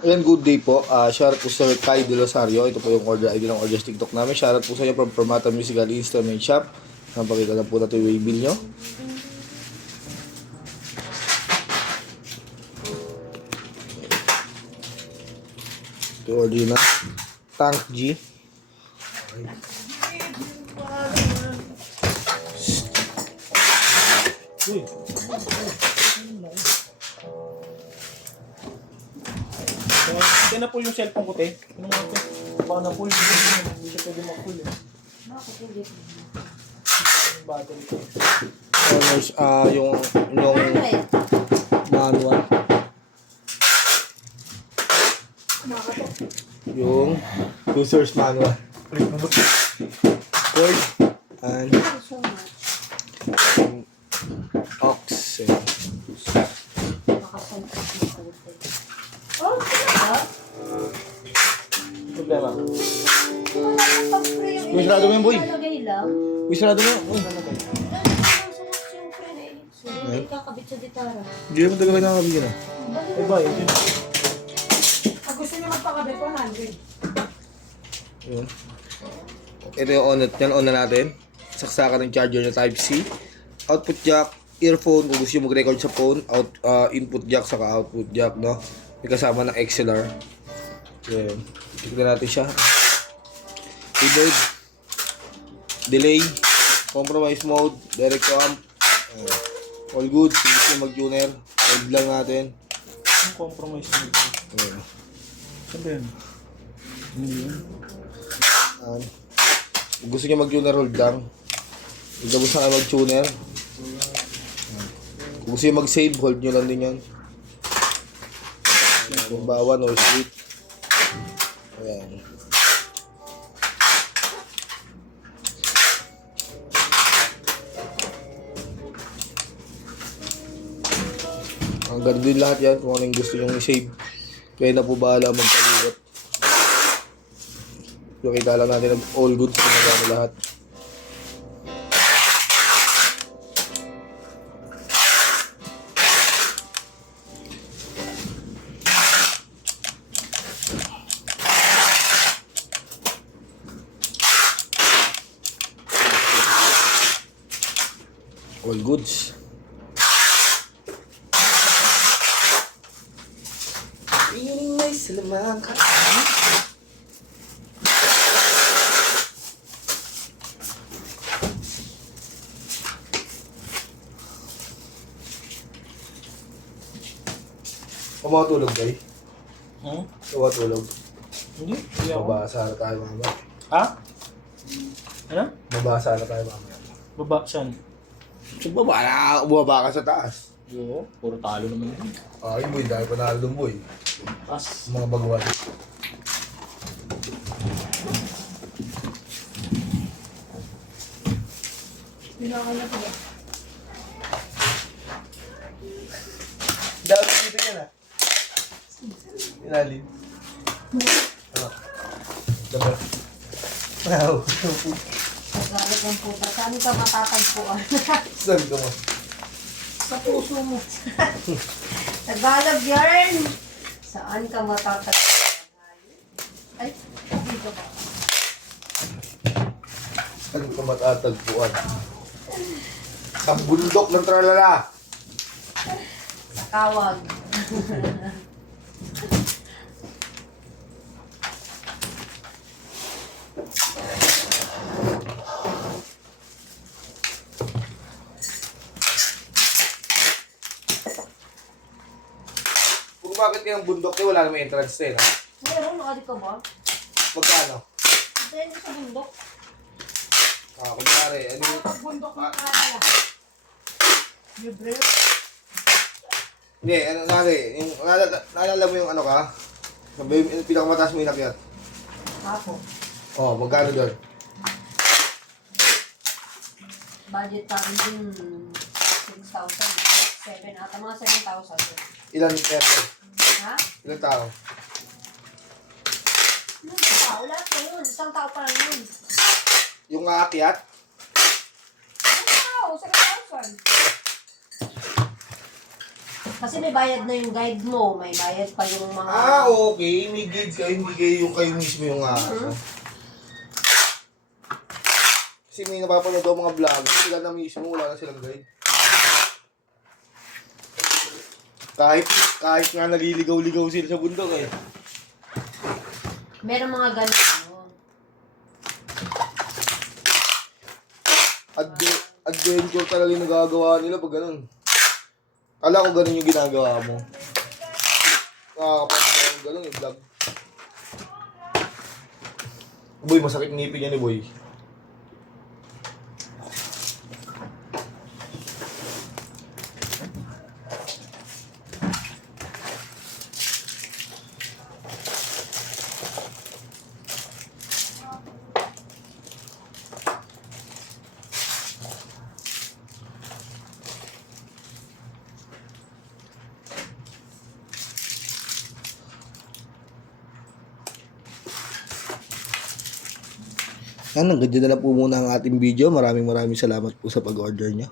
Ayan, good day po. Shoutout po sa Kai De Rosario. Ito po yung order ID ng Orders TikTok namin. Shoutout po sa inyo from Permata Musical Instrument Shop. Napakita na po natin yung way bill nyo. Ito order na. Tank G. Uy. Yan na po yung cellphone ko, te. Ano nga ito? Baka na full. Hindi siya pwede mag-full eh. Bakit hindi? Yung battery ko. Yung Ano eh? manual. Yung user's manual. Cord and So much. aux. Makasunod na puti. Oh, talaga? Problema. Wala nang pag-pray yung Uy, sarado mo yun, boy. Ilalagay lang. Uy, sarado mo. Uy. Wala nang sarap siyempre eh. So, hindi kakabit sa gitara. Hindi naman talaga nakakabigyan ah. Eh ba, yun. Pag gusto niya magpakabit, 100. Yun. Ito yung on yan, on na natin. Saksakan ng charger na Type-C. Output jack, earphone, kung gusto nyo mag-record sa phone, input jack, saka output jack, no? May kasama ng XLR. Yan. Tignan natin siya. Keyboard, delay, compromise mode, direct to amp. All good. Kung gusto nyo mag-tuner, hold lang natin. Yung compromise nito. Ayan. Saan ba yun? Kung gusto nyo mag-tuner, hold lang. Kung gusto nyo mag-tuner, kung gusto nyo mag-save, hold nyo lang din yan. Kung bawan or split. Ayan. Ang ganda din lahat yan kung anong gusto nyo i-save. Kaya na po bahala magkaligot. So, kita lang natin ang all good kung magano lahat. All goods. Piling may salamang ka. Kumatulog kayo? Kumatulog. Hindi? Hindi ako. Mabasa na tayo mamaya. Ha? Ano? Mabasa na tayo mamaya. Baba, saan? So, bumaba ka sa taas. Oo, puro talo naman yun. Ay, boy, dahil panalo dun, boy. Pas. Mga baguhan. Pinaka na pala. Dami dito ka na. Ilalim. Ano? Dapat. Wow. Nagalit ng puta. Saan ka matatagpuan? Saan ka mo? Sa puso mo. Tagalog yarn! Saan ka matatagpuan? Ay, dito ba? Saan ka matatagpuan? Sa bundok ng tralala. Sa Kawag. Kung bakit kayang bundok eh, wala namang entrance na ha? Meron, nakadi ka ba? Magkano? Dahil sa bundok. Kunyari, ano yung... Pag bundok ng kalala. You breath. Hindi, ano nari, yung... Naalala mo yung ano ka? Sabi yung pinakamataas mo inakyat. Ako. Oh, magkano doon? Budget namin din 6,000. 7 ata. Mga 7,000. Ilan person? Ha? Ilan tao? Ano tao? Lahat na yun. Isang tao pa lang yun. Yung aakyat? Isang tao. 7,000. Kasi may bayad na yung guide mo, may bayad pa yung mga... Okay. May guide kayo, hindi kayo mismo yung Kasi may napapanood ako mga vlog, sila na mismo, wala na silang guide. Kahit nga naliligaw-ligaw sila sa bundok eh. Meron mga ganito. Adventure talaga yung nagagawa nila pag ganun. Kala ko ganun yung ginagawa mo. Nakakapagod ka ng ganun yung vlog. Boy, masakit ngipin niya ni Boy. Yan, hanggang dyan na lang po muna ang ating video. Maraming salamat po sa pag-order nyo.